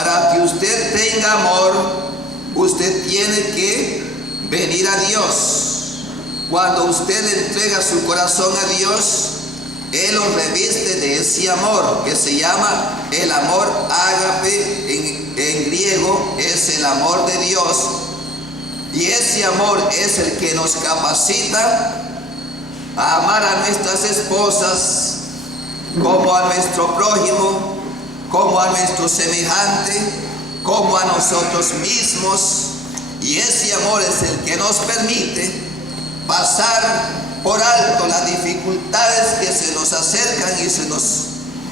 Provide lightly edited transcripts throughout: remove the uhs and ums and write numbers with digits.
para que usted tenga amor, usted tiene que venir a Dios. Cuando usted entrega su corazón a Dios, Él lo reviste de ese amor que se llama el amor ágape, en griego es el amor de Dios. Y ese amor es el que nos capacita a amar a nuestras esposas como a nuestro prójimo, como a nuestro semejante, como a nosotros mismos. Y ese amor es el que nos permite pasar por alto las dificultades que se nos acercan y se nos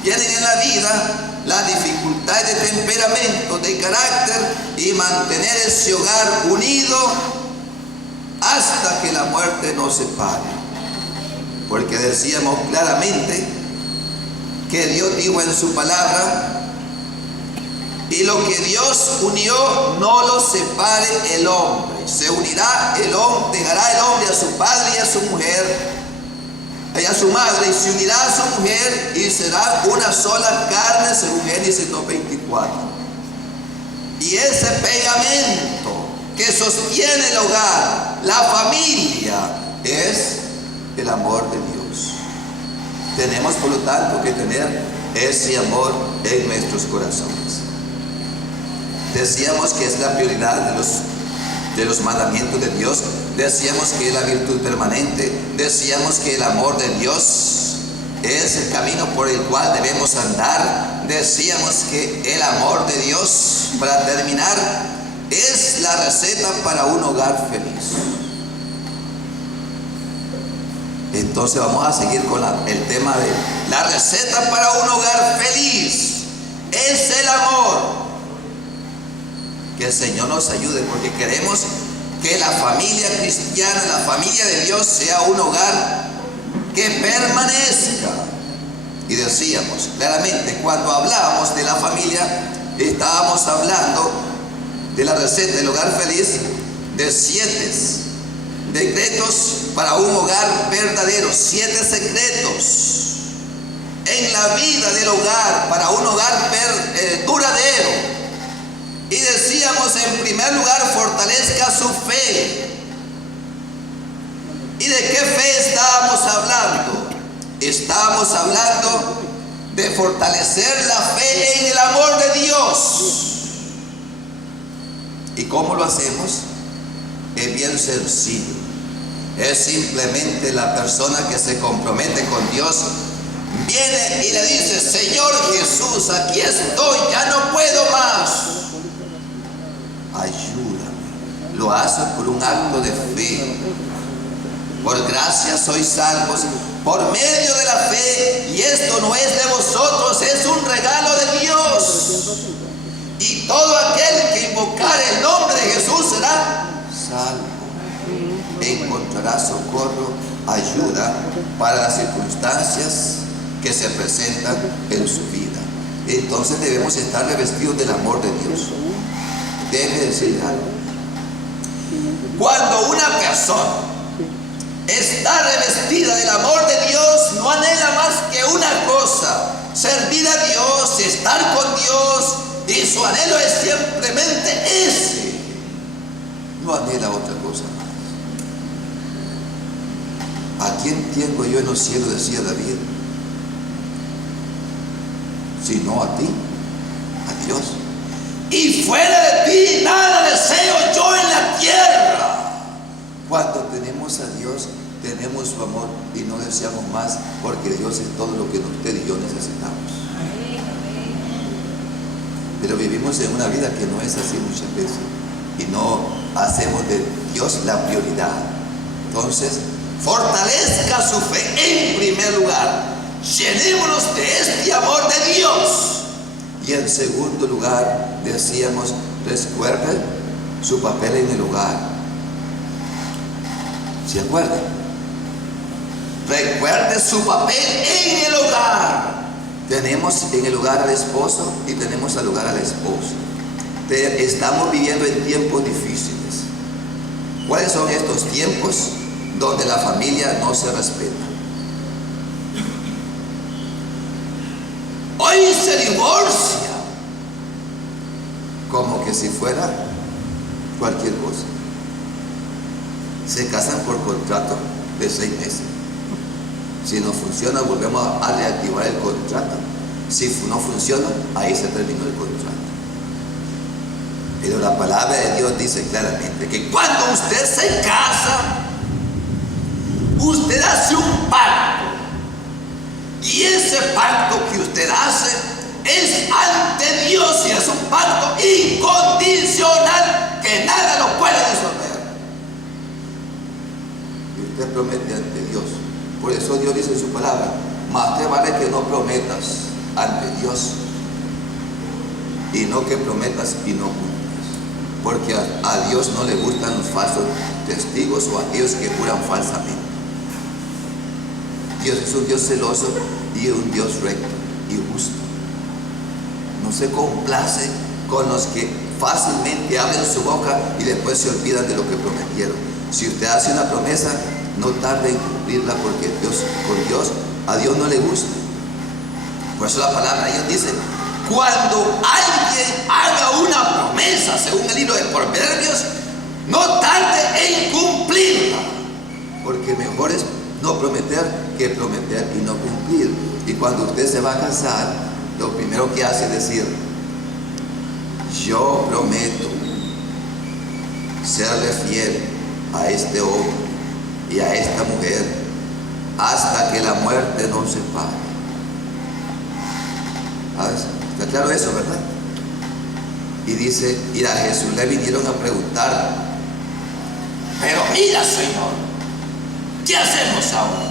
vienen en la vida, las dificultades de temperamento, de carácter, y mantener ese hogar unido hasta que la muerte nos separe. Porque decíamos claramente que Dios dijo en su palabra: y lo que Dios unió no lo separe el hombre. Se unirá el hombre, dejará el hombre a su padre y a su mujer, y a su madre, y se unirá a su mujer, y será una sola carne, según Génesis 2:24. Y ese pegamento que sostiene el hogar, la familia, es el amor de Dios. Tenemos por lo tanto que tener ese amor en nuestros corazones. Decíamos que es la prioridad de los mandamientos de Dios. Decíamos que es la virtud permanente. Decíamos que el amor de Dios es el camino por el cual debemos andar. Decíamos que el amor de Dios, para terminar, es la receta para un hogar feliz. Entonces vamos a seguir con el tema de la receta para un hogar feliz. Es el amor. Que el Señor nos ayude, porque queremos que la familia cristiana, la familia de Dios, sea un hogar que permanezca. Y decíamos claramente, cuando hablábamos de la familia, estábamos hablando de la receta del hogar feliz, de 7 decretos para un hogar verdadero, 7 secretos en la vida del hogar para un hogar duradero. Y decíamos, en primer lugar, fortalezca su fe. ¿Y de qué fe estábamos hablando? Estábamos hablando de fortalecer la fe en el amor de Dios. ¿Y cómo lo hacemos? Es bien sencillo. Es simplemente la persona que se compromete con Dios, viene y le dice: Señor Jesús, aquí estoy, ya no puedo más. Ayúdame. Lo hace por un acto de fe. Por gracia sois salvos por medio de la fe, y esto no es de vosotros, es un regalo de Dios. Y todo aquel que invocare el nombre de Jesús será salvo. Encontrará socorro, ayuda para las circunstancias que se presentan en su vida. Entonces debemos estar revestidos del amor de Dios. Déjeme decir algo. Cuando una persona está revestida del amor de Dios, no anhela más que una cosa: servir a Dios, estar con Dios, y su anhelo es simplemente ese. No anhela otra cosa más. ¿A quién tengo yo en los cielos?, decía David, sino a ti, a Dios. Y fuera de ti nada deseo yo en la tierra. Cuando tenemos a Dios, tenemos su amor y no deseamos más, porque Dios es todo lo que usted y yo necesitamos. Pero vivimos en una vida que no es así muchas veces, y no hacemos de Dios la prioridad. Entonces, fortalezca su fe en primer lugar. Llenémonos de este amor de Dios. Y en segundo lugar, decíamos, recuerde su papel en el hogar. ¿Se acuerdan? Recuerde su papel en el hogar. Tenemos en el hogar al esposo y tenemos al hogar a la esposa. Estamos viviendo en tiempos difíciles. ¿Cuáles son estos tiempos donde la familia no se respeta? Hoy se divorcia Porque si fuera cualquier cosa, se casan por contrato de 6 meses. Si no funciona, volvemos a reactivar el contrato. Si no funciona, ahí se terminó el contrato. Pero la palabra de Dios dice claramente que cuando usted se casa, usted hace un pacto. Y ese pacto que usted hace es ante Dios y es un pacto incondicional que nada lo puede disolver. Y usted promete ante Dios. Por eso Dios dice en su palabra: más te vale que no prometas ante Dios y no que prometas y no cumplas. Porque a Dios no le gustan los falsos testigos o aquellos que juran falsamente. Dios es un Dios celoso y un Dios recto y justo. No se complace con los que fácilmente abren su boca y después se olvidan de lo que prometieron. Si usted hace una promesa, no tarde en cumplirla, porque a Dios no le gusta. Por eso la palabra de Dios dice: cuando alguien haga una promesa, según el libro de Proverbios, no tarde en cumplirla, porque mejor es no prometer que prometer y no cumplir. Y cuando usted se va a casar, lo primero que hace es decir: yo prometo serle fiel a este hombre y a esta mujer hasta que la muerte nos separe. ¿Sabes? Está claro eso, ¿verdad? Y dice, y a Jesús le vinieron a preguntar: pero mira, Señor, ¿qué hacemos ahora?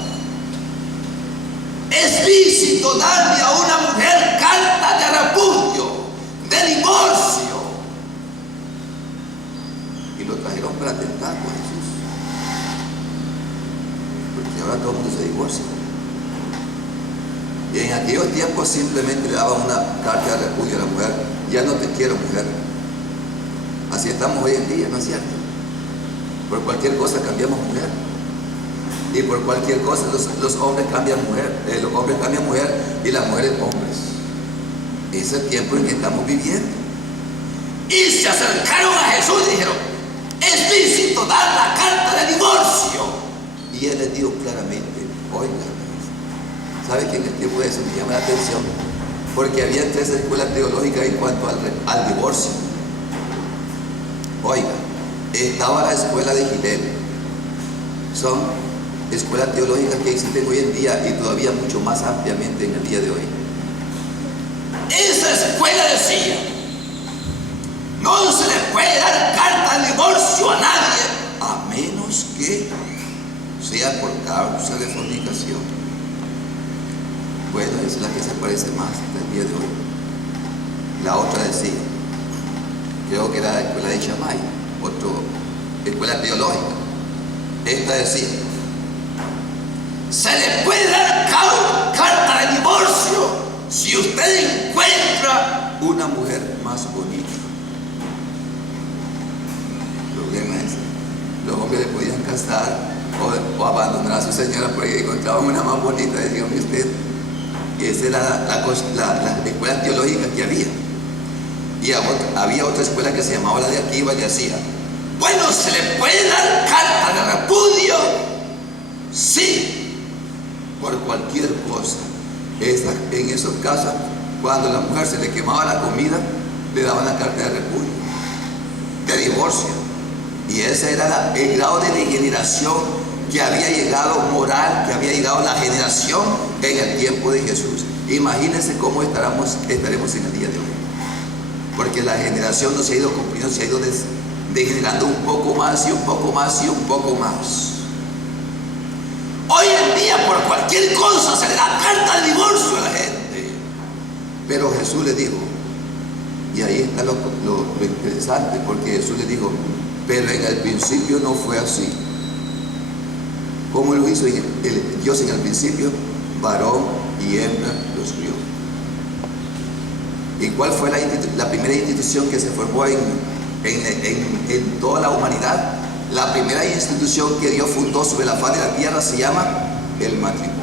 ¿Es lícito darle a una mujer carta de repudio, de divorcio? Y lo trajeron para tentar con Jesús, porque ahora todo el mundo se divorcia. Y en aquellos tiempos simplemente le daban una carta de repudio a la mujer: ya no te quiero, mujer. Así estamos hoy en día, ¿no es cierto? Por cualquier cosa cambiamos mujer. Y por cualquier cosa los hombres cambian mujer. Los hombres cambian mujer y las mujeres hombres. Ese es el tiempo en que estamos viviendo. Y se acercaron a Jesús y dijeron: es lícito dar la carta de divorcio. Y él les dijo claramente: oiga, ¿sabe que en el tiempo de eso me llama la atención? Porque había 3 escuelas teológicas en cuanto al divorcio. Oiga, estaba la escuela de Gilel. Son escuelas teológicas que existen hoy en día y todavía mucho más ampliamente en el día de hoy. Esa escuela decía: no se le puede dar carta de divorcio a nadie a menos que sea por causa de fornicación. Bueno, esa es la que se parece más hasta el día de hoy. La otra decía, creo que era la escuela de Shammai, otra escuela teológica. Esta decía: se le puede dar carta de divorcio si usted encuentra una mujer más bonita. El problema es: los hombres le podían casar o abandonar a su señora porque encontraban una más bonita. Dígame usted, esa era la escuela teológica que había. Y había otra escuela que se llamaba la de Akiva y decía: bueno, se le puede dar carta de repudio, sí, por cualquier cosa. En esos casos, cuando a la mujer se le quemaba la comida, le daban la carta de repudio, de divorcio. Y ese era el grado de degeneración que había llegado moral, que había llegado la generación en el tiempo de Jesús. Imagínense cómo estaremos en el día de hoy. Porque la generación no se ha ido cumpliendo, se ha ido degenerando un poco más y un poco más y un poco más. Hoy en día por cualquier cosa se le da carta de divorcio a la gente. Pero Jesús le dijo, y ahí está lo interesante, porque Jesús le dijo: pero en el principio no fue así. ¿Cómo lo hizo Dios en el principio? Varón y hembra los crió. ¿Y cuál fue la primera institución que se formó en toda la humanidad? La primera institución que Dios fundó sobre la faz de la tierra se llama el matrimonio.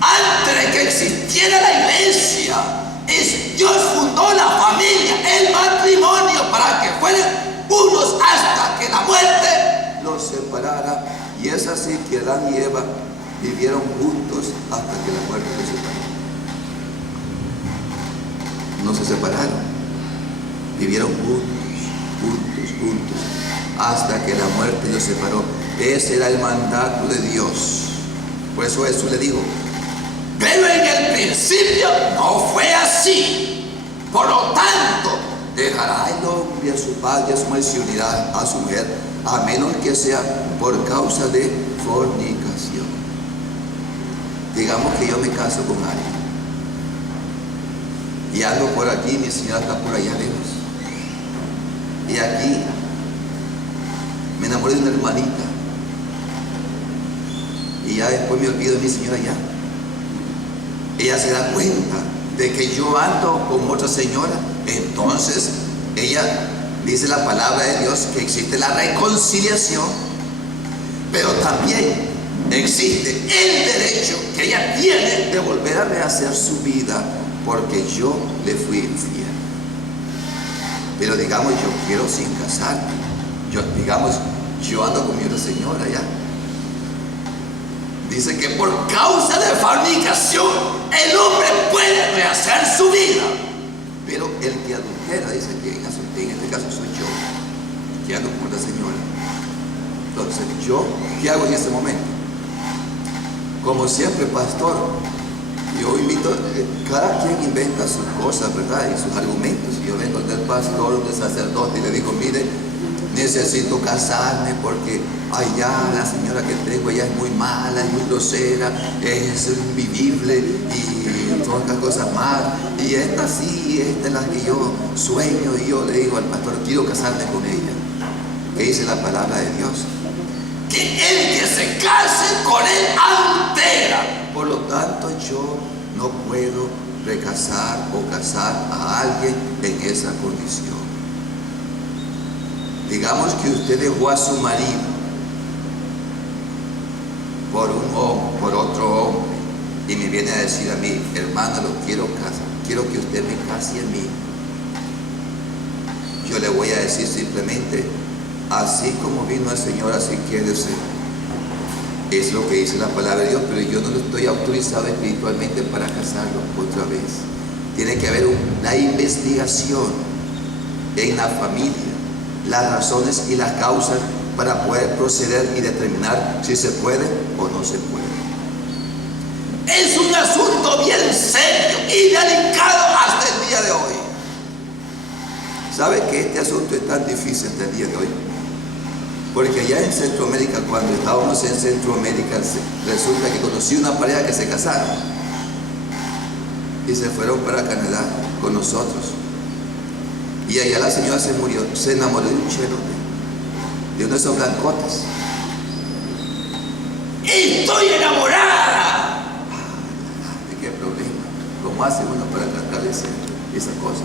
Antes de que existiera la iglesia, Dios fundó la familia, el la muerte los separara. Y es así que Adán y Eva vivieron juntos hasta que la muerte los separó. No se separaron, vivieron juntos, hasta que la muerte los separó. Ese era el mandato de Dios. Por eso Jesús le dijo: pero en el principio no fue así. Por lo tanto, dejará el hombre a su padre y a su madre y se unirá a su mujer, a menos que sea por causa de fornicación. Digamos que yo me caso con alguien y ando por aquí, mi señora está por allá lejos, y aquí me enamoré de una hermanita y ya después me olvido de mi señora allá. Ella se da cuenta de que yo ando con otra señora. Entonces ella dice la palabra de Dios que existe la reconciliación, pero también existe el derecho que ella tiene de volver a rehacer su vida porque yo le fui infiel. Pero digamos, yo quiero sin casarme, yo ando con mi otra señora ya. Dice que por causa de fornicación el hombre puede rehacer su vida. Pero el que adultera, dice que en este caso soy yo, que ando con la señora. Entonces, ¿yo qué hago en ese momento? Como siempre, pastor, yo invito, cada quien inventa sus cosas, ¿verdad? Y sus argumentos. Yo vengo del pastor, del sacerdote, y le digo: mire, necesito casarme porque allá la señora que tengo allá es muy mala, es muy grosera, es invivible y todas estas cosas más. Y esta sí, esta es la que yo sueño. Y yo le digo al pastor: quiero casarme con ella. ¿Qué dice la palabra de Dios? Que el que se case con él adultera. Por lo tanto, yo no puedo recasar o casar a alguien en esa condición. Digamos que usted dejó a su marido por otro hombre y me viene a decir a mí: hermano, lo quiero casar, quiero que usted me case a mí. Yo le voy a decir simplemente: así como vino el Señor, así quédese. Es lo que dice la palabra de Dios, pero yo no lo estoy autorizado espiritualmente para casarlo otra vez. Tiene que haber una investigación en la familia, las razones y las causas para poder proceder y determinar si se puede o no se puede. Es un asunto bien serio y delicado hasta el día de hoy. ¿Sabe que este asunto es tan difícil hasta el día de hoy? Porque allá en Centroamérica, cuando estábamos en Centroamérica, resulta que conocí una pareja que se casaron y se fueron para Canadá con nosotros. Y allá la señora se murió, se enamoró de un cherote, de uno de esos blancotes. ¡Estoy enamorada! ¿De qué problema? ¿Cómo hace uno para tratar esa cosa?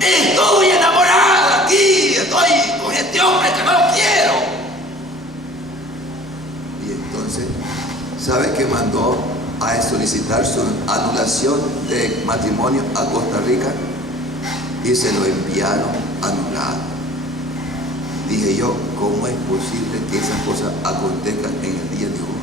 ¡Estoy enamorada aquí! ¡Estoy con este hombre que no lo quiero! Y entonces, ¿sabe que mandó a solicitar su anulación de matrimonio a Costa Rica? Y se lo enviaron anulado. Dije yo: ¿cómo es posible que esas cosas acontezcan en el día de hoy?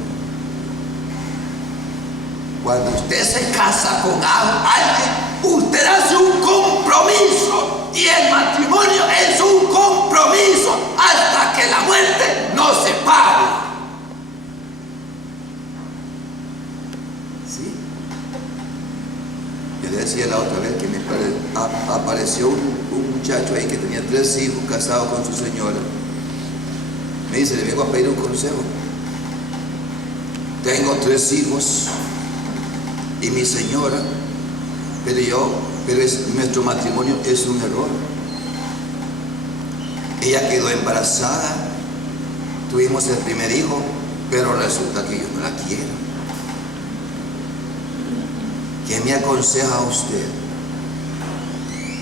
Cuando usted se casa con alguien, usted hace un compromiso, y el matrimonio es un compromiso hasta que la muerte nos separe. ¿Sí? Yo le decía la otra vez que apareció un muchacho ahí que tenía 3 hijos, casado con su señora. Me dice: le vengo a pedir un consejo. Tengo 3 hijos y mi señora, pero nuestro matrimonio es un error. Ella quedó embarazada, tuvimos el primer hijo, pero resulta que yo no la quiero. ¿Qué me aconseja usted?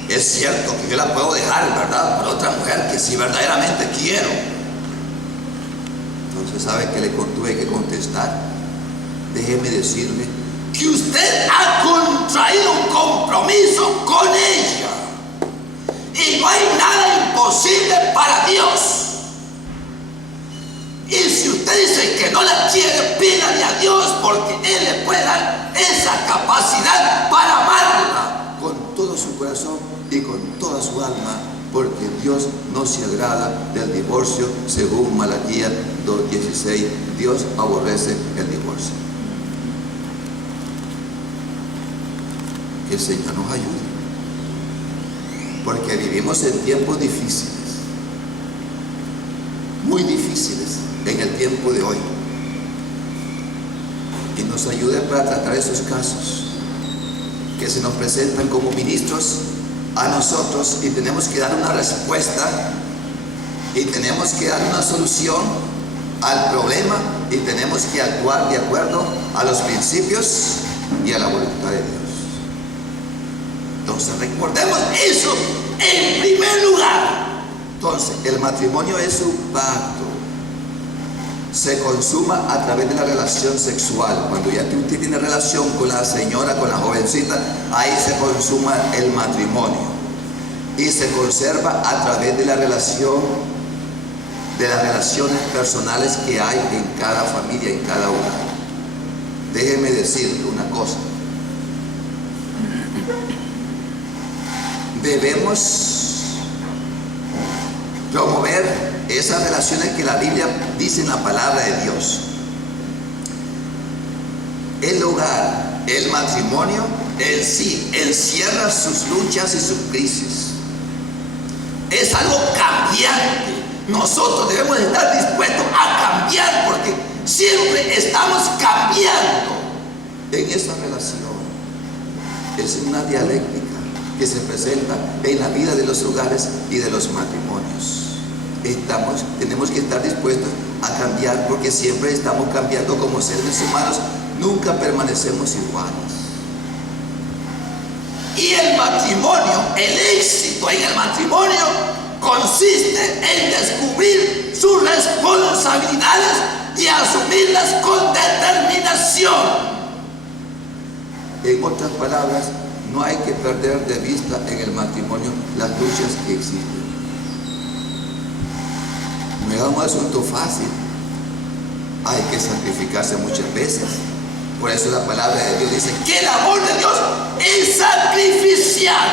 Es cierto que yo la puedo dejar, ¿verdad?, por otra mujer que sí verdaderamente quiero. Entonces, ¿sabe qué le tuve que contestar? Déjeme decirle que usted ha contraído un compromiso con ella y no hay nada imposible para Dios. usted dice que no la quiere, pídale a Dios, porque Él le puede dar esa capacidad para amarla con todo su corazón y con toda su alma, porque Dios no se agrada del divorcio, según Malaquías 2:16. Dios aborrece el divorcio. Que el Señor nos ayude, porque vivimos en tiempos difíciles, muy difíciles en el tiempo de hoy, y nos ayude para tratar esos casos que se nos presentan como ministros a nosotros, y tenemos que dar una respuesta, y tenemos que dar una solución al problema, y tenemos que actuar de acuerdo a los principios y a la voluntad de Dios. Entonces recordemos eso en primer lugar. Entonces el matrimonio es un pacto, se consuma a través de la relación sexual. Cuando ya usted tiene relación con la señora, con la jovencita, ahí se consuma el matrimonio, y se conserva a través de la relación, de las relaciones personales que hay en cada familia, en cada hogar. Déjeme decirle una cosa: debemos promover esas relaciones que la Biblia dice en la palabra de Dios. El hogar, el matrimonio en sí encierra sus luchas y sus crisis. Es algo cambiante. Nosotros debemos estar dispuestos a cambiar, porque siempre estamos cambiando en esa relación. Es una dialéctica que se presenta en la vida de los hogares y de los matrimonios. Tenemos que estar dispuestos a cambiar, porque siempre estamos cambiando como seres humanos, nunca permanecemos iguales. Y el matrimonio, el éxito en el matrimonio consiste en descubrir sus responsabilidades y asumirlas con determinación. En otras palabras, no hay que perder de vista en el matrimonio las luchas que existen. No es un asunto fácil, hay que sacrificarse muchas veces. Por eso la palabra de Dios dice que el amor de Dios es sacrificial,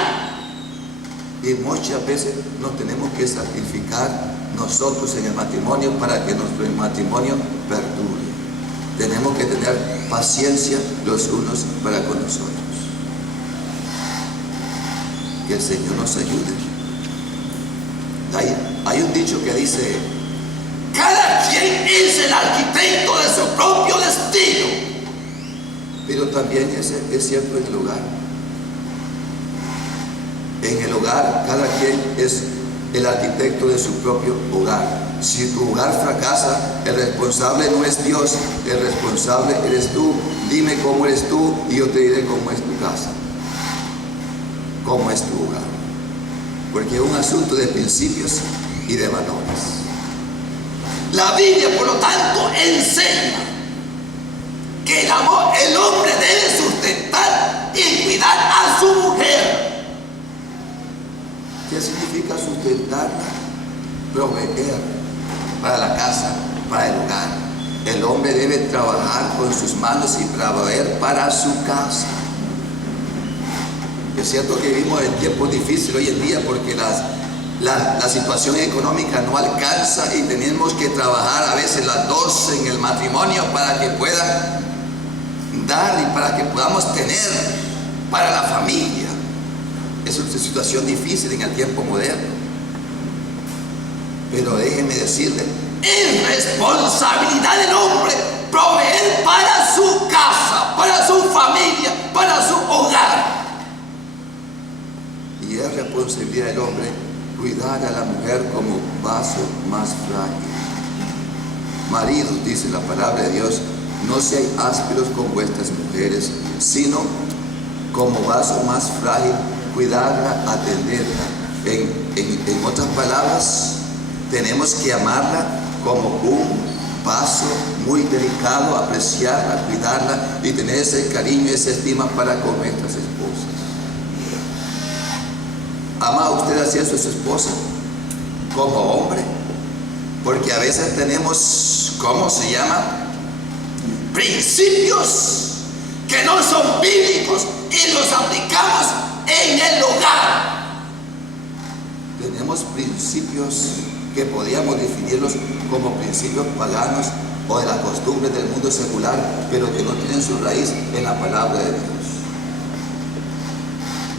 y muchas veces nos tenemos que sacrificar nosotros en el matrimonio para que nuestro matrimonio perdure. Tenemos que tener paciencia los unos para con nosotros. Que el Señor nos ayude. Hay un dicho que dice: cada quien es el arquitecto de su propio destino. Pero también es cierto en el hogar. En el hogar, cada quien es el arquitecto de su propio hogar. Si tu hogar fracasa, el responsable no es Dios, el responsable eres tú. Dime cómo eres tú y yo te diré cómo es tu casa, cómo es tu hogar. Porque es un asunto de principios y de valores. La Biblia, por lo tanto, enseña que el hombre debe sustentar y cuidar a su mujer. ¿Qué significa sustentarla? Proveer para la casa, para el hogar. El hombre debe trabajar con sus manos y proveer para su casa. Es cierto que vivimos en tiempos difíciles hoy en día, porque la situación económica no alcanza, y tenemos que trabajar a veces las dos en el matrimonio para que pueda dar y para que podamos tener para la familia. Es una situación difícil en el tiempo moderno, pero déjenme decirle, es responsabilidad del hombre proveer para su casa, para su familia, para su hogar. Y es responsabilidad del hombre cuidar a la mujer como vaso más frágil. Maridos, dice la palabra de Dios, no seáis ásperos con vuestras mujeres, sino como vaso más frágil, cuidarla, atenderla. En otras palabras, tenemos que amarla como un vaso muy delicado, apreciarla, cuidarla y tener ese cariño y esa estima para con nuestras esposas. ¿Ama usted así a su esposa como hombre? Porque a veces tenemos, ¿cómo se llama? Principios que no son bíblicos y los aplicamos en el hogar. Tenemos principios que podríamos definirlos como principios paganos o de las costumbres del mundo secular, pero que no tienen su raíz en la palabra de Dios.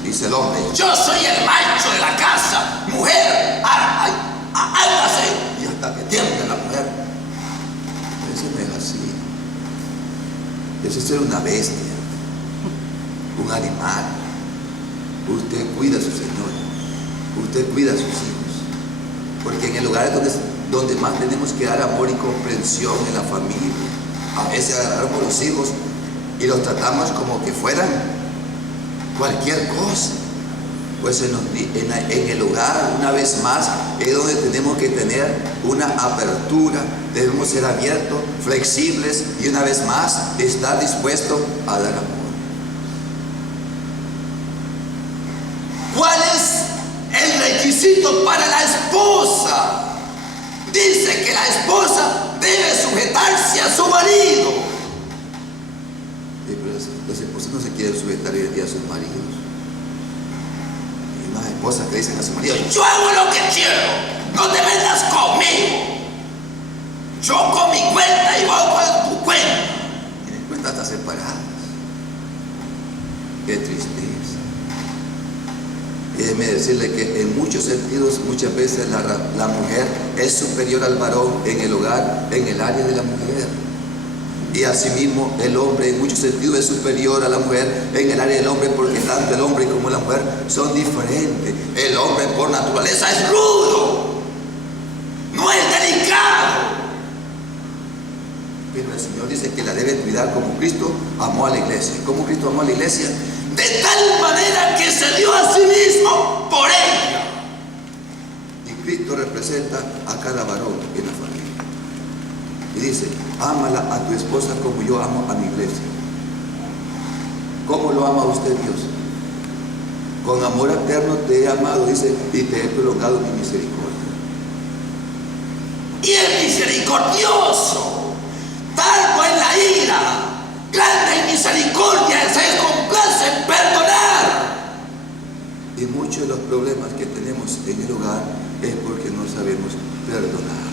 Dice el hombre: yo soy el macho de la casa, mujer, hágase. Y hasta que tiembla la mujer. Eso no es así. Eso es ser una bestia, un animal. Usted cuida a su señora, usted cuida a sus hijos, porque en el lugar es donde más tenemos que dar amor y comprensión en la familia. A veces agarramos a los hijos y los tratamos como que fueran cualquier cosa. Pues en el hogar, una vez más, es donde tenemos que tener una apertura. Debemos ser abiertos, flexibles y una vez más estar dispuestos a dar amor. ¿Cuál es el requisito para la esposa? Dice que la esposa debe sujetarse a su marido. Sí, pero las esposas no se quieren sujetar hoy en día a sus maridos. Hay unas esposas que dicen a su marido: yo hago lo que quiero, no te metas conmigo. Yo con mi cuenta y vos con tu cuenta. Tienen cuentas hasta separadas. Qué tristeza. Y déjeme decirle que en muchos sentidos, muchas veces la mujer es superior al varón en el hogar, en el área de la mujer. Y asimismo el hombre en muchos sentidos es superior a la mujer en el área del hombre, porque tanto el hombre como la mujer son diferentes. El hombre por naturaleza es rudo, no es delicado. Pero el Señor dice que la debe cuidar como Cristo amó a la iglesia. ¿Cómo Cristo amó a la iglesia? De tal manera que se dio a sí mismo por ella. Y Cristo representa a cada varón en la familia. Y dice: ámala a tu esposa como yo amo a mi iglesia. ¿Cómo lo ama usted, Dios? Con amor eterno te he amado, dice, y te he prolongado mi misericordia. Y es misericordioso, tardo en la ira, grande en misericordia, se complace en perdonar. Y muchos de los problemas que tenemos en el hogar es porque no sabemos perdonar.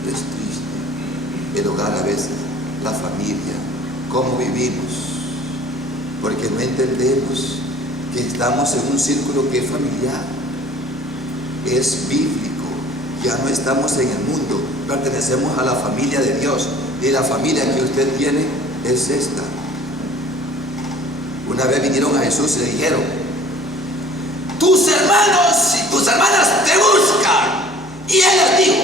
Es triste el hogar a veces, la familia, cómo vivimos, porque no entendemos que estamos en un círculo que es familiar, es bíblico. Ya no estamos en el mundo, pertenecemos a la familia de Dios, y la familia que usted tiene es esta. Una vez vinieron a Jesús y le dijeron: tus hermanos y tus hermanas te buscan. Y él les dijo: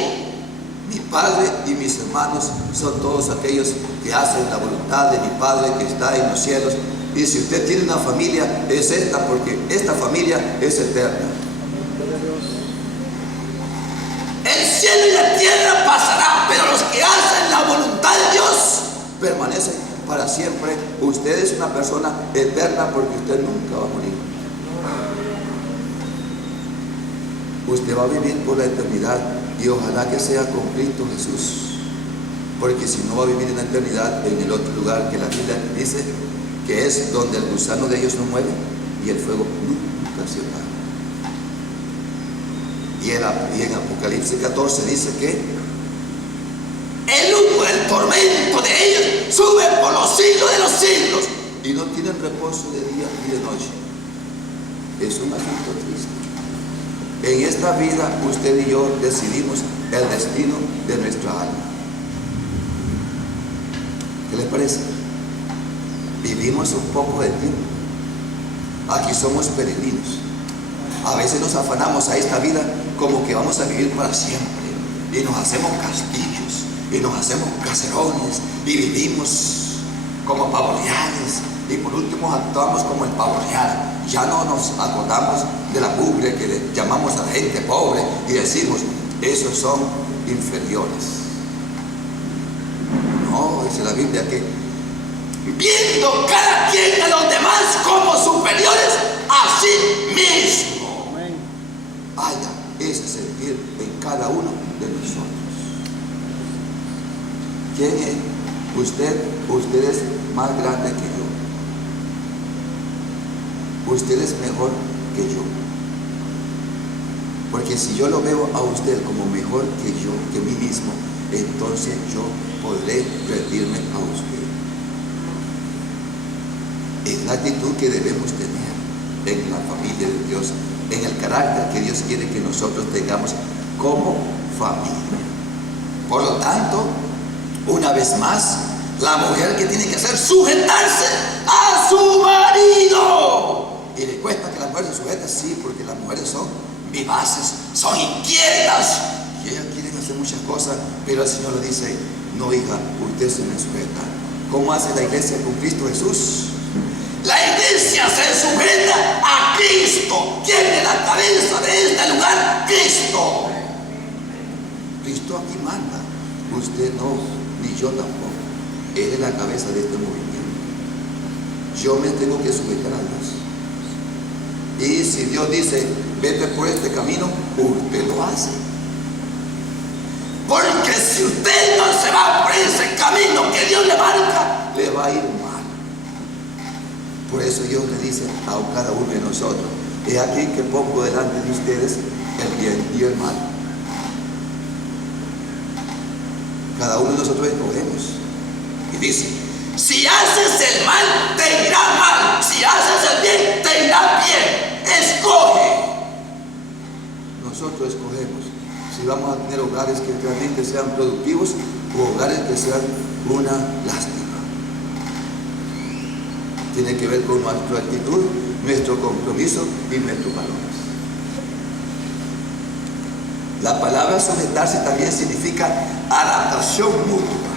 mi Padre y mis hermanos son todos aquellos que hacen la voluntad de mi Padre que está en los cielos. Y si usted tiene una familia, es esta, porque esta familia es eterna. El cielo y la tierra pasarán, pero los que hacen la voluntad de Dios permanecen para siempre. Usted es una persona eterna, porque usted nunca va a morir. Usted va a vivir por la eternidad, y ojalá que sea con Cristo Jesús, porque si no va a vivir en la eternidad en el otro lugar que la Biblia dice que es donde el gusano de ellos no muere y el fuego nunca se apaga. Y en Apocalipsis 14 dice que el humo del tormento de ellos sube por los siglos de los siglos, y no tienen reposo de día ni de noche. Es un asunto triste. En esta vida usted y yo decidimos el destino de nuestra alma. ¿Qué les parece? Vivimos un poco de tiempo. Aquí somos peregrinos. A veces nos afanamos a esta vida como que vamos a vivir para siempre, y nos hacemos castillos, y nos hacemos caserones, y vivimos como pavos reales, y por último actuamos como el pavo real. Ya no nos acordamos de la mugre que le llamamos a la gente pobre y decimos: esos son inferiores. No, dice la Biblia que viendo cada quien a los demás como superiores a sí mismo. Vaya, ese sentir en cada uno de nosotros. ¿Quién es? Usted es más grande que yo. Usted es mejor que yo. Porque si yo lo veo a usted como mejor que yo, que mí mismo, entonces yo podré rendirme a usted. Es la actitud que debemos tener en la familia de Dios, en el carácter que Dios quiere que nosotros tengamos como familia. Por lo tanto, una vez más, la mujer que tiene que hacer sujetarse a su marido. Y le cuesta que la mujer se sujete, sí, porque las mujeres son vivaces, son inquietas y ellas quieren hacer muchas cosas, pero el Señor le dice: no, hija, usted se me sujeta. ¿Cómo hace la iglesia con Cristo Jesús? La iglesia se sujeta a Cristo. ¿Quién es la cabeza de este lugar? Cristo. Cristo aquí manda. Usted no, ni yo tampoco. Él es la cabeza de este movimiento. Yo me tengo que sujetar a Dios. Y si Dios dice: vete por este camino, usted lo hace. Porque si usted no se va por ese camino que Dios le marca, le va a ir mal. Por eso Dios le dice a cada uno de nosotros: he aquí que pongo delante de ustedes el bien y el mal. Cada uno de nosotros escogemos. Y dice: si haces el mal, te irá mal. Si haces el bien, te irá bien. Escoge. Nosotros escogemos si vamos a tener hogares que realmente sean productivos o hogares que sean una lástima. Tiene que ver con nuestra actitud, nuestro compromiso y nuestros valores. La palabra sujetarse también significa adaptación mutua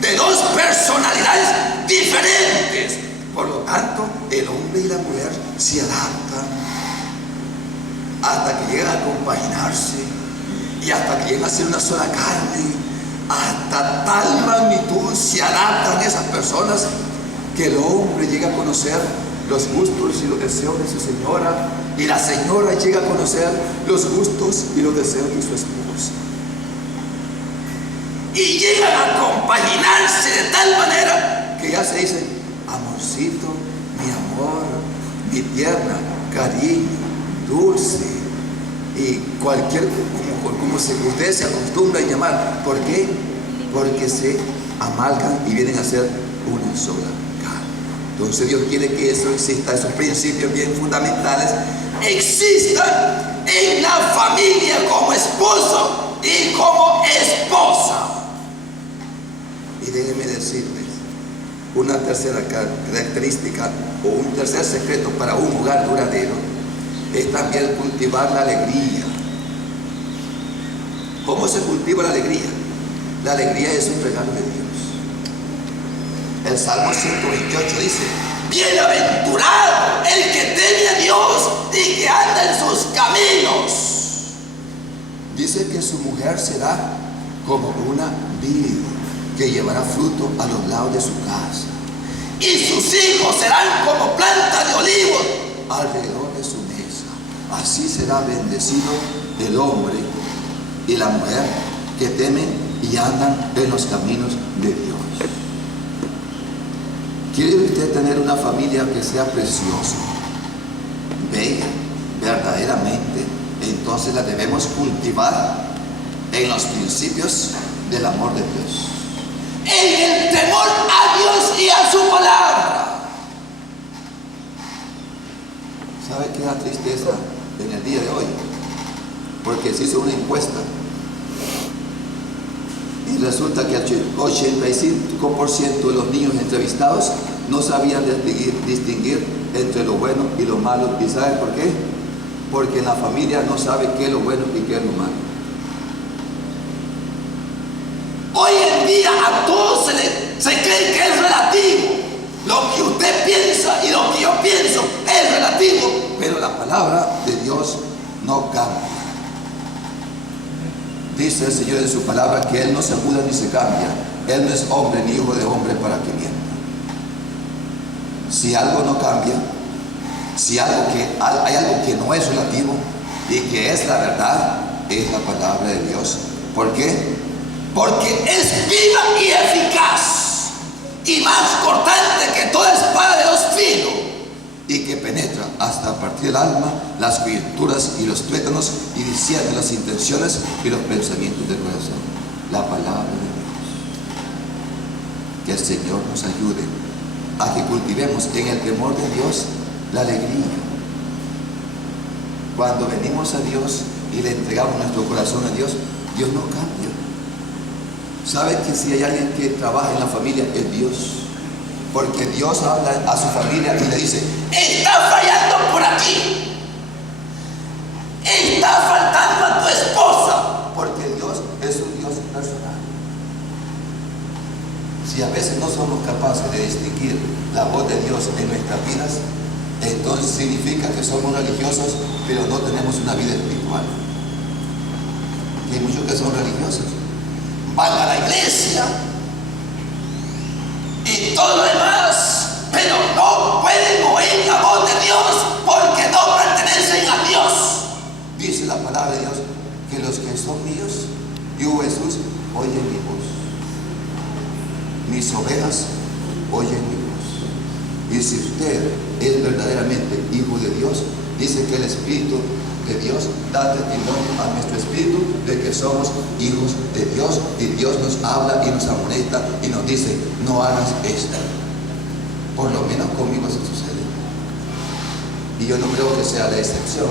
de dos personalidades diferentes. Por lo tanto, el hombre y la mujer se adaptan hasta que llegan a compaginarse y hasta que llegan a ser una sola carne. Hasta tal magnitud se adaptan esas personas que el hombre llega a conocer los gustos y los deseos de su señora, y la señora llega a conocer los gustos y los deseos de su esposa. Y llegan a compaginarse de tal manera que ya se dicen: amorcito, mi amor, mi tierna, cariño, dulce, y cualquier, como ustedes se acostumbran a llamar. ¿Por qué? Porque se amalgan y vienen a ser una sola carne. Entonces Dios quiere que eso exista, esos principios bien fundamentales existan en la familia como esposo y como esposa. Y déjenme decirles una tercera característica o un tercer secreto para un hogar duradero: es también cultivar la alegría. ¿Cómo se cultiva la alegría? La alegría es un regalo de Dios. El Salmo 128 dice: bienaventurado el que teme a Dios y que anda en sus caminos. Dice que su mujer será como una vid que llevará fruto a los lados de su casa, y sus hijos serán como planta de olivos alrededor de su mesa. Así será bendecido el hombre y la mujer que temen y andan en los caminos de Dios. ¿Quiere usted tener una familia que sea preciosa, bella, verdaderamente? Entonces la debemos cultivar en los principios del amor de Dios, en el temor a Dios y a su palabra. ¿Sabe qué da tristeza en el día de hoy? Porque se hizo una encuesta y resulta que el 85% de los niños entrevistados no sabían distinguir entre lo bueno y lo malo. ¿Y sabe por qué? Porque en la familia no sabe qué es lo bueno y qué es lo malo. Hoy en día a todos se cree que es relativo. Lo que usted piensa y lo que yo pienso es relativo, pero la palabra de Dios no cambia. Dice el Señor en su palabra que Él no se muda ni se cambia. Él no es hombre ni hijo de hombre para que mienta. Si algo no cambia, si hay algo que no es relativo, y que es la verdad, es la palabra de Dios. ¿Por qué? Porque es viva y eficaz y más cortante que toda espada de dos filos, y que penetra hasta partir el alma, las coyunturas y los tuétanos, y discierne las intenciones y los pensamientos del corazón. La palabra de Dios. Que el Señor nos ayude a que cultivemos en el temor de Dios la alegría. Cuando venimos a Dios y le entregamos nuestro corazón a Dios, Dios no cambia. ¿Sabe que si hay alguien que trabaja en la familia, es Dios? Porque Dios habla a su familia y le dice: está fallando por aquí, está faltando a tu esposa, porque Dios es un Dios personal. Si a veces no somos capaces de distinguir la voz de Dios en nuestras vidas, entonces significa que somos religiosos, pero no tenemos una vida espiritual. Y hay muchos que son religiosos, van a la iglesia y todo lo demás, pero no pueden oír la voz de Dios porque no pertenecen a Dios. Dice la palabra de Dios que los que son míos, yo Jesús, oyen mi voz. Mis ovejas oyen mi voz. Y si usted es verdaderamente hijo de Dios, dice que el Espíritu de Dios da testimonio a nuestro espíritu de que somos hijos de Dios, y Dios nos habla y nos amonesta y nos dice: no hagas esto. Por lo menos conmigo eso sucede, y yo no creo que sea la excepción,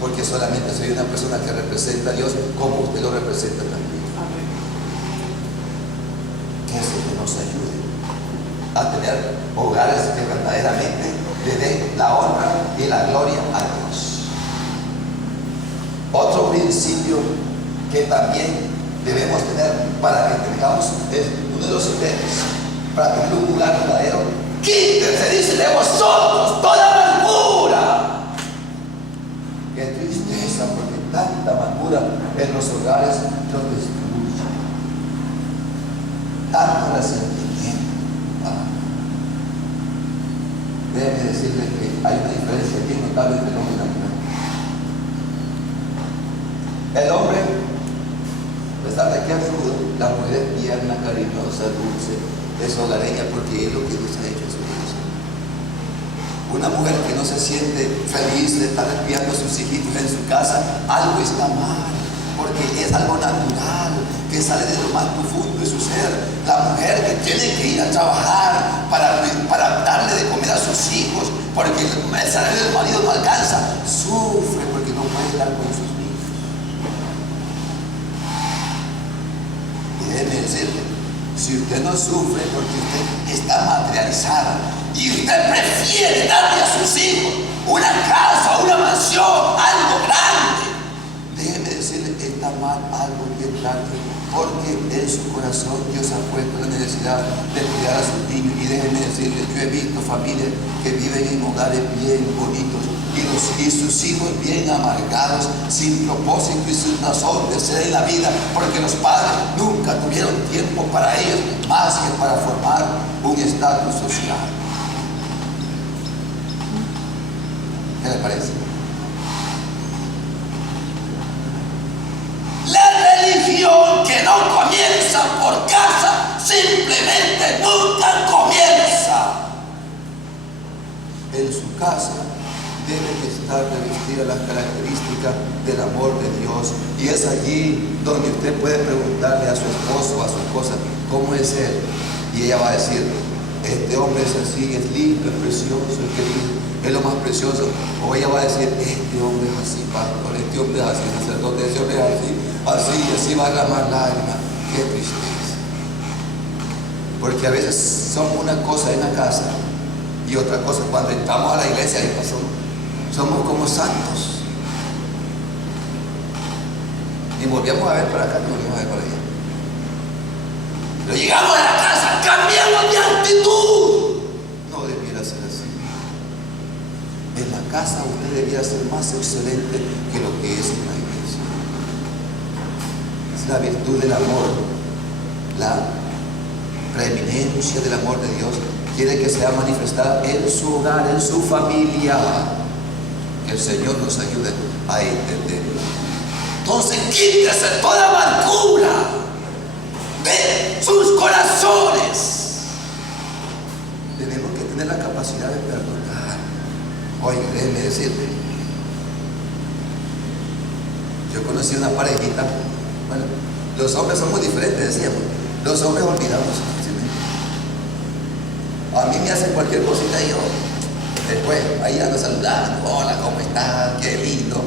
porque solamente soy una persona que representa a Dios como usted lo representa también. Que eso nos ayude a tener hogares que verdaderamente le den la honra y la gloria a Dios. Otro principio que también debemos tener para que tengamos uno de los ítems para tener un lugar verdadero: quítense, dice, de vosotros toda amargura. Qué tristeza, porque tanta amargura en los hogares los destruye, tanto resentimiento. Déjenme decirles que hay una diferencia bien notable entre el hombre y la mujer. El hombre, a pesar de que es rudo, la mujer es tierna, cariñosa, dulce, es hogareña, porque es lo que Dios ha hecho en su corazón. Una mujer que no se siente feliz de estar espiando a sus hijitos en su casa, algo está mal, porque es algo natural que sale de lo más profundo de su ser. La mujer que tiene que ir a trabajar para darle de comer a sus hijos, porque el salario del marido no alcanza, sufre porque no puede estar con sus hijos. Déjeme decirle, si usted no sufre porque usted está materializado y usted prefiere darle a sus hijos una casa, una mansión, algo grande, déjeme decirle, está mal algo bien grande, porque en su corazón Dios ha puesto la necesidad de cuidar a sus niños. Y déjenme decirle, yo he visto familias que viven en hogares bien bonitos y sus hijos bien amargados, sin propósito y sin razón de ser en la vida, porque los padres nunca tuvieron tiempo para ellos más que para formar un estatus social. ¿Qué le parece? La religión que no comienza por casa simplemente nunca comienza. En su casa debe estar revestida las características del amor de Dios, y es allí donde usted puede preguntarle a su esposo o a su esposa: ¿cómo es él? Y ella va a decir: este hombre es así, es lindo, es precioso, es querido, es lo más precioso. O ella va a decir: este hombre es así, pastor, este hombre es así, sacerdote, este hombre es así va a derramar lágrimas. Qué tristeza, porque a veces somos una cosa en la casa y otra cosa cuando entramos a la iglesia. Ahí pasó, somos como santos, y volvíamos a ver para acá, y volvíamos a ver para allá. Pero llegamos a la casa, cambiamos de actitud. No debiera ser así. En la casa usted debiera ser más excelente que lo que es en la iglesia. Es la virtud del amor, la preeminencia del amor de Dios quiere que sea manifestada en su hogar, en su familia. Que el Señor nos ayude a entender. Entonces quítese toda amargura de sus corazones. Tenemos que tener la capacidad de perdonar. Oye, déjeme decirle, yo conocí una parejita. Bueno, los hombres son muy diferentes, decíamos. Los hombres olvidamos fácilmente. A mí me hacen cualquier cosita y yo después ahí ando saludando. Hola, ¿cómo estás? Qué lindo.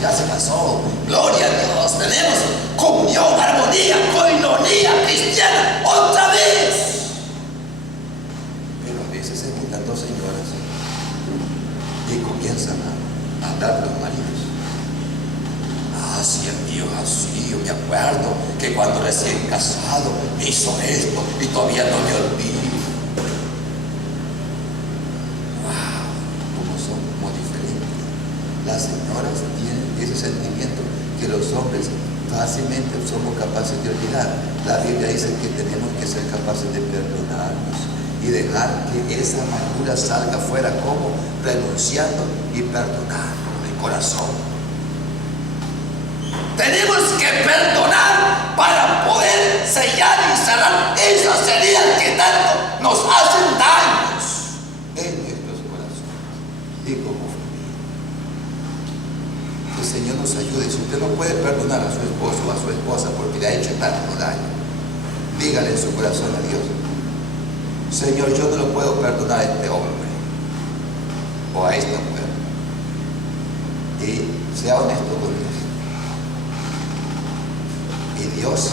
Ya se pasó. Gloria a Dios. Tenemos comunión, armonía, coinonía cristiana otra vez. Pero a veces se juntan dos señoras y comienzan a hablar de los maridos. Así el Dios, así, yo me acuerdo que cuando recién casado hizo esto y todavía no me olvido. Wow, como son como diferentes. Las señoras tienen ese sentimiento que los hombres fácilmente somos capaces de olvidar. La Biblia dice que tenemos que ser capaces de perdonarnos y dejar que esa amargura salga fuera, como renunciando y perdonando de corazón. Tenemos que perdonar para poder sellar y cerrar esas heridas que tanto nos hacen daños en nuestros corazones y como familia. Que el Señor nos ayude. Si usted no puede perdonar a su esposo o a su esposa porque le ha hecho tanto daño, dígale en su corazón a Dios: Señor, yo no lo puedo perdonar a este hombre o a esta mujer. Y sea honesto con Dios. Y Dios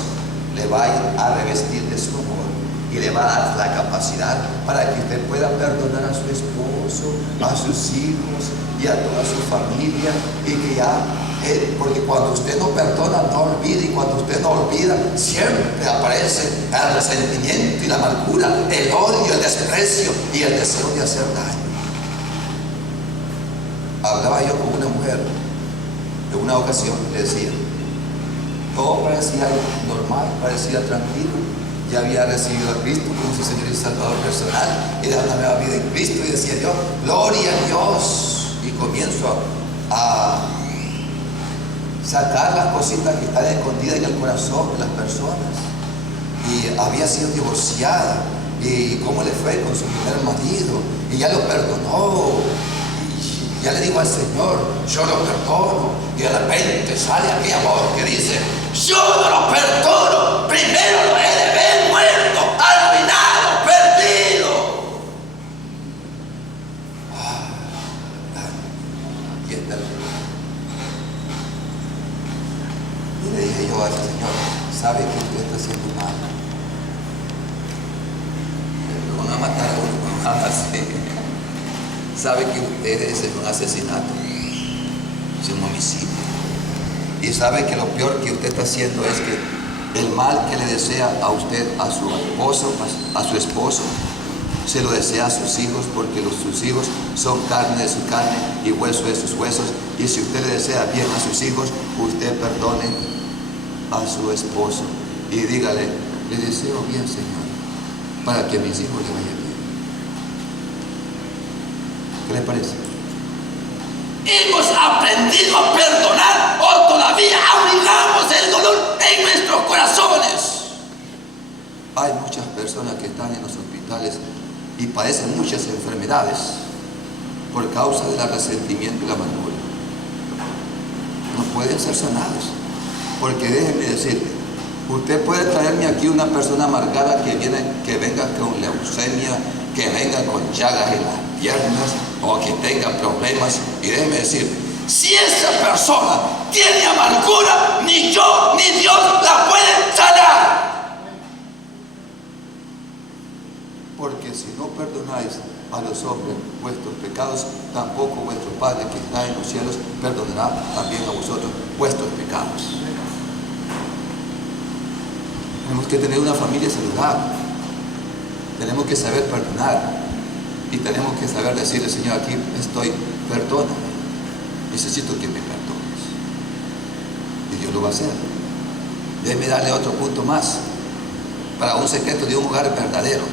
le va a revestir de su amor y le va a dar la capacidad para que usted pueda perdonar a su esposo, a sus hijos y a toda su familia. Y que ya, porque cuando usted no perdona, no olvida. Y cuando usted no olvida, siempre aparece el resentimiento y la amargura, el odio, el desprecio y el deseo de hacer daño. Hablaba yo con una mujer en una ocasión, le decía, todo parecía normal, parecía tranquilo. Ya había recibido a Cristo como su Señor y Salvador personal. Era una nueva vida en Cristo. Y decía yo, gloria a Dios. Y comienzo a sacar las cositas que están escondidas en el corazón de las personas. Y había sido divorciada. Y cómo le fue con su primer marido. Y ya lo perdonó. Y ya le digo al Señor, yo lo perdono. Y de repente sale aquella voz que dice, yo no lo perdono, primero lo he de ver muerto, arruinado, perdido. Y está el Señor. Y le dije yo al Señor, ¿sabe que usted está haciendo mal? Pero no matar a uno, nada así. ¿Sabe que usted es un asesinato? Es un homicidio. Y sabe que lo peor que usted está haciendo es que el mal que le desea a usted, a su esposo, a su esposo, se lo desea a sus hijos, porque sus hijos son carne de su carne y hueso de sus huesos. Y si usted le desea bien a sus hijos, usted perdone a su esposo y dígale, le deseo bien, Señor, para que a mis hijos le vaya bien. ¿Qué le parece? ¿Hemos aprendido a perdonar o todavía abrigamos el dolor en nuestros corazones? Hay muchas personas que están en los hospitales y padecen muchas enfermedades por causa del resentimiento y la amargura. No pueden ser sanados, porque déjenme decirle, usted puede traerme aquí una persona amargada que venga con leucemia, que venga con llagas en las piernas o que tenga problemas, y déjeme decirle, si esa persona tiene amargura, ni yo ni Dios la pueden sanar. Porque si no perdonáis a los hombres vuestros pecados, tampoco vuestro Padre que está en los cielos perdonará también a vosotros vuestros pecados. Tenemos que tener una familia saludable. Tenemos que saber perdonar. Y tenemos que saber decirle, Señor, aquí estoy, perdóname. Necesito que me perdones. Y Dios lo va a hacer. Déjeme darle otro punto más para un secreto de un hogar verdadero.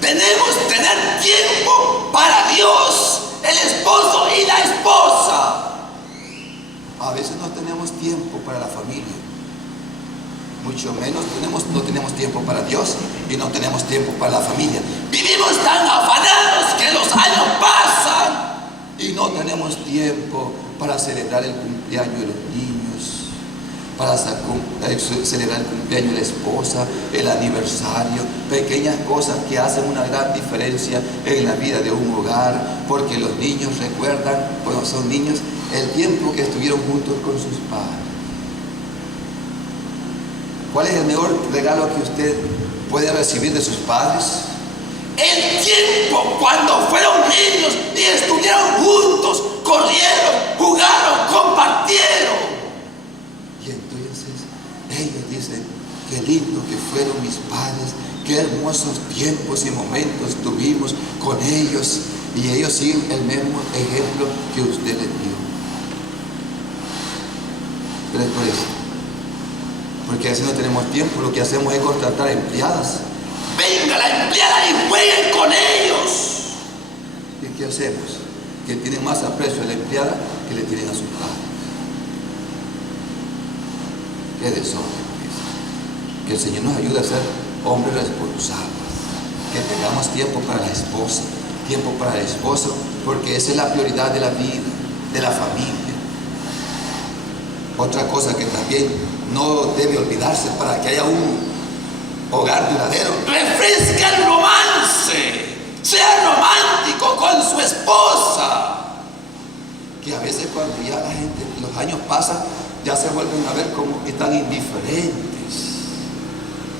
Debemos tener tiempo para Dios el esposo y la esposa. A veces no tenemos tiempo para la familia, mucho menos no tenemos tiempo para Dios y no tenemos tiempo para la familia. Vivimos tan afanados que los años pasan y no tenemos tiempo para celebrar el cumpleaños de los niños, para celebrar el cumpleaños de la esposa, el aniversario, pequeñas cosas que hacen una gran diferencia en la vida de un hogar, porque los niños recuerdan, cuando son niños, el tiempo que estuvieron juntos con sus padres. ¿Cuál es el mejor regalo que usted puede recibir de sus padres? El tiempo cuando fueron niños y estuvieron juntos, corrieron, jugaron, compartieron. Y entonces ellos dicen, qué lindo que fueron mis padres, qué hermosos tiempos y momentos tuvimos con ellos. Y ellos siguen el mismo ejemplo que usted les dio. Pero es por eso. Porque a veces no tenemos tiempo, lo que hacemos es contratar empleadas. Venga la empleada y jueguen con ellos. ¿Y qué hacemos? Que tienen más aprecio a la empleada que le tienen a sus padres. Qué desorden es. Que el Señor nos ayude a ser hombres responsables. Que tengamos tiempo para la esposa, tiempo para el esposo, porque esa es la prioridad de la vida, de la familia. Otra cosa que también no debe olvidarse para que haya un hogar duradero: refresca el romance, sea romántico con su esposa. Que a veces cuando ya la gente, los años pasan, ya se vuelven a ver como que están indiferentes.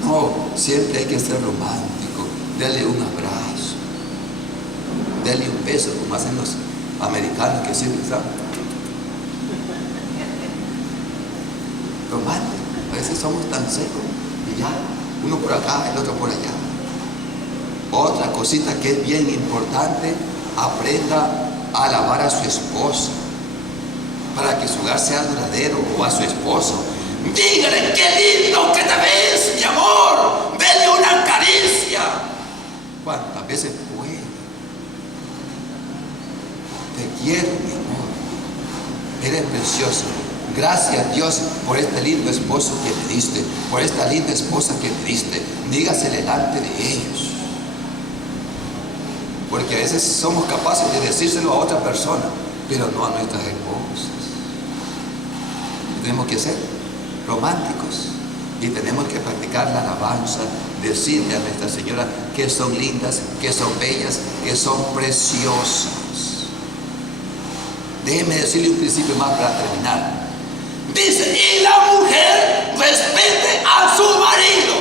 No, siempre hay que ser romántico, darle un abrazo, darle un beso, como hacen los americanos que siempre están románticos. A veces somos tan secos y ya, uno por acá, el otro por allá. Otra cosita que es bien importante: aprenda a alabar a su esposa para que su hogar sea duradero, o a su esposo. Dígale: qué lindo que te ves, mi amor, denle una caricia. ¿Cuántas veces puede? Te quiero, mi amor, eres precioso. Gracias, Dios, por este lindo esposo que me diste, por esta linda esposa que me diste. Dígase delante de ellos. Porque a veces somos capaces de decírselo a otra persona, pero no a nuestras esposas. Tenemos que ser románticos y tenemos que practicar la alabanza, decirle a Nuestra Señora que son lindas, que son bellas, que son preciosas. Déjeme decirle un principio más para terminar. Dice: y la mujer respete a su marido.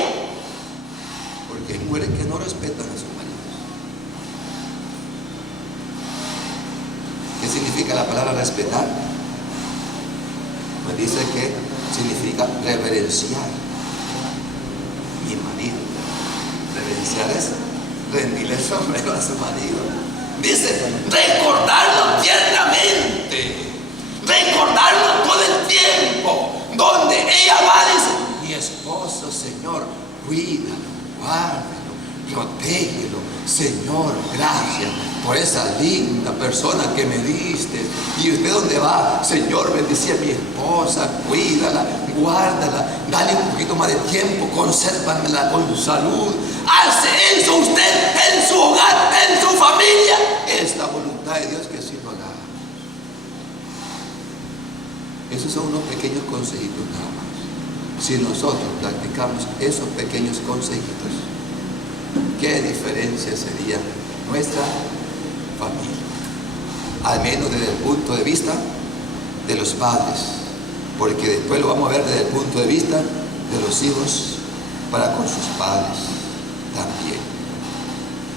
Porque hay mujeres que no respetan a sus maridos. ¿Qué significa la palabra respetar? Pues dice que significa reverenciar. Mi marido. Reverenciar es rendirle el sombrero a su marido. Dice: recordarlo tiernamente, recordarlo todo el tiempo. Donde ella va, dice: mi esposo, Señor, cuídalo, guárdalo, protégelo. Señor, gracias por esa linda persona que me diste. ¿Y usted dónde va? Señor, bendice a mi esposa, cuídala, guárdala, dale un poquito más de tiempo, consérvamela con salud. Hace eso usted en su hogar, en su familia. Es la voluntad de Dios que así lo haga. Esos son unos pequeños consejitos nada más. Si nosotros practicamos esos pequeños consejitos, ¿qué diferencia sería nuestra familia? Al menos desde el punto de vista de los padres, porque después lo vamos a ver desde el punto de vista de los hijos para con sus padres también.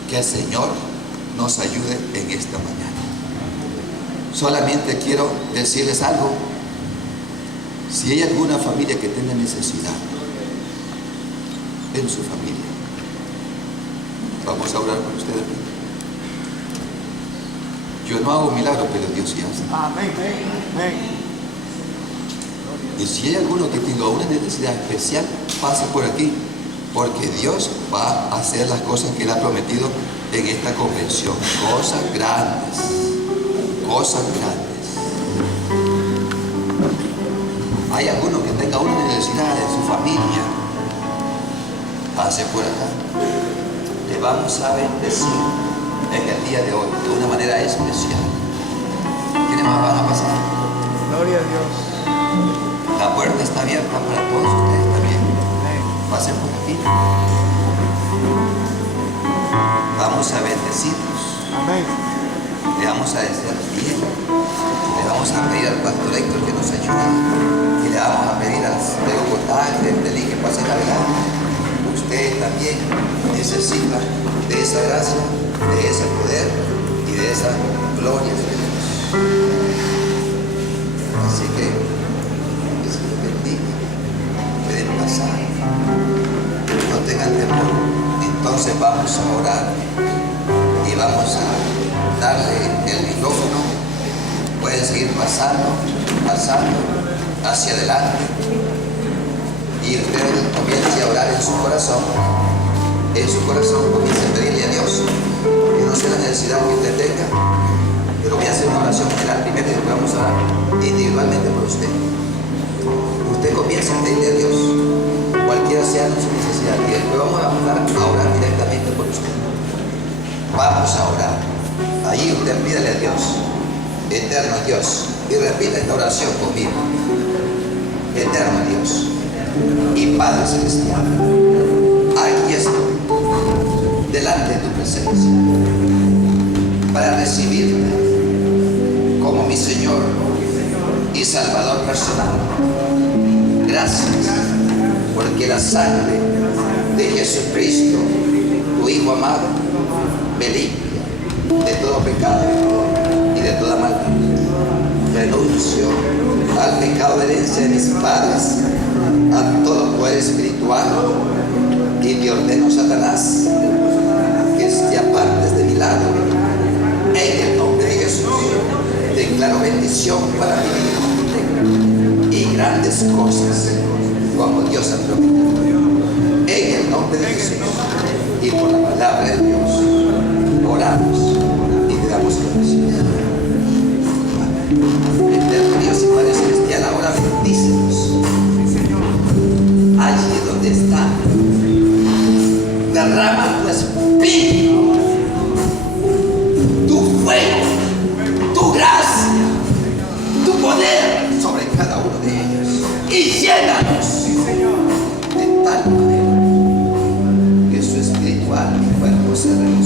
Que el Señor nos ayude en esta mañana. Solamente quiero decirles algo: si hay alguna familia que tenga necesidad en su familia, vamos a orar por ustedes. Yo no hago milagros, pero Dios sí hace. Amén. Y si hay alguno que tenga una necesidad especial, pase por aquí, porque Dios va a hacer las cosas que Él ha prometido en esta convención. Cosas grandes, cosas grandes. Hay alguno que tenga una necesidad en su familia, pase por acá. Le vamos a bendecir en el día de hoy de una manera especial. ¿Quiénes más van a pasar? Gloria a Dios. La puerta está abierta para todos ustedes también. Pasen por aquí. Vamos a bendecirlos. Amén. Le vamos a desear bien. Le vamos a pedir al pastor Héctor que nos ayude. Y le vamos a pedir al de Bogotá, del Delí, que pasen adelante. Ustedes también necesitan de esa gracia, de ese poder y de esa gloria de Dios. Así que se les bendiga. Pueden pasar. No tengan temor. Entonces vamos a orar y vamos a darle el micrófono. Pueden seguir pasando hacia adelante, y ustedes comiencen a orar en su corazón comiencen a pedirle a Dios que no sea la necesidad que usted tenga. Yo voy a hacer una oración general primero y después vamos a orar individualmente por usted. Usted comienza a pedirle a Dios cualquiera sea su necesidad y después vamos a orar directamente por usted. Vamos a orar. Allí usted pídale a Dios, eterno Dios, y repita esta oración conmigo. Eterno Dios y Padre Celestial, aquí estoy delante de tu presencia para recibirte como mi Señor y Salvador personal. Gracias porque la sangre de Jesucristo, tu Hijo amado, me limpia de todo pecado y de toda maldad. Renuncio al pecado de herencia de mis padres, a todo poder espiritual, y te ordeno, Satanás, que te apartes de mi lado. En el nombre de Jesús declaro bendición para mi vida y grandes cosas como Dios ha prometido. En el nombre de Jesús y por la palabra de Dios oramos y te damos gracias. Eterno Dios y Padre Celestial, ahora bendícenos allí donde está. Derrama tu espíritu, tu fuego, tu gracia, tu poder sobre cada uno de ellos y llénanos de tal manera que su espiritual y cuerpo se renueve.